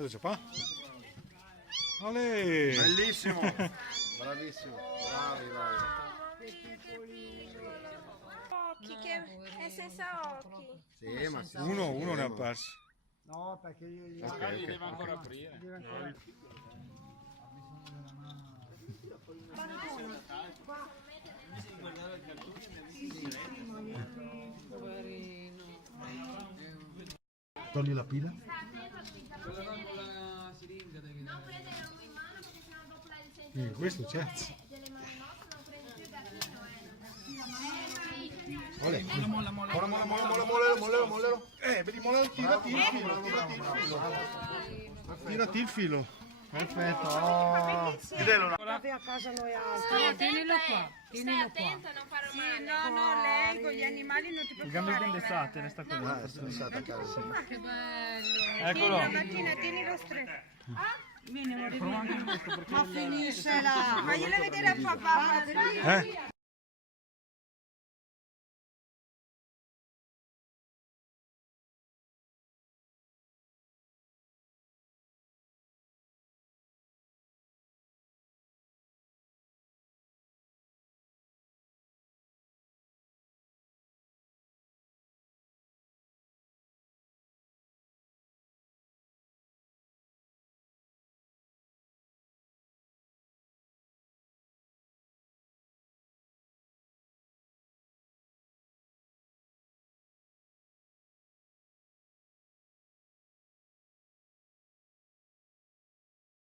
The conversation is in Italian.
Cosa c'è qua? Olè! Bellissimo! Bravissimo! Bravi, bravi! Occhi, che è senza occhi. Sì, ma sì. Uno ne ha persi. No, perché io Ok, Deve ancora aprire. devo ancora... Togli la pila? Non prendere lui in mano perché sennò dopo la licenza In questo c'è. delle mani nostre non prendi più il gattino, Olè! Mollelo! Vedi, tirati il filo, tirati il filo. Perfetto! State a casa noi altri. Tienilo qua, Stai tienilo qua. attento a non fare male. No, lei con gli animali non ti può Le gambe fare. condensate, resta qui. Ah, è stata a casa. Che bello. Eccolo. La mattina tienilo stretto. Vieni, amore, vieni. Ma finiscela! Faglielo vedere a papà. Eh?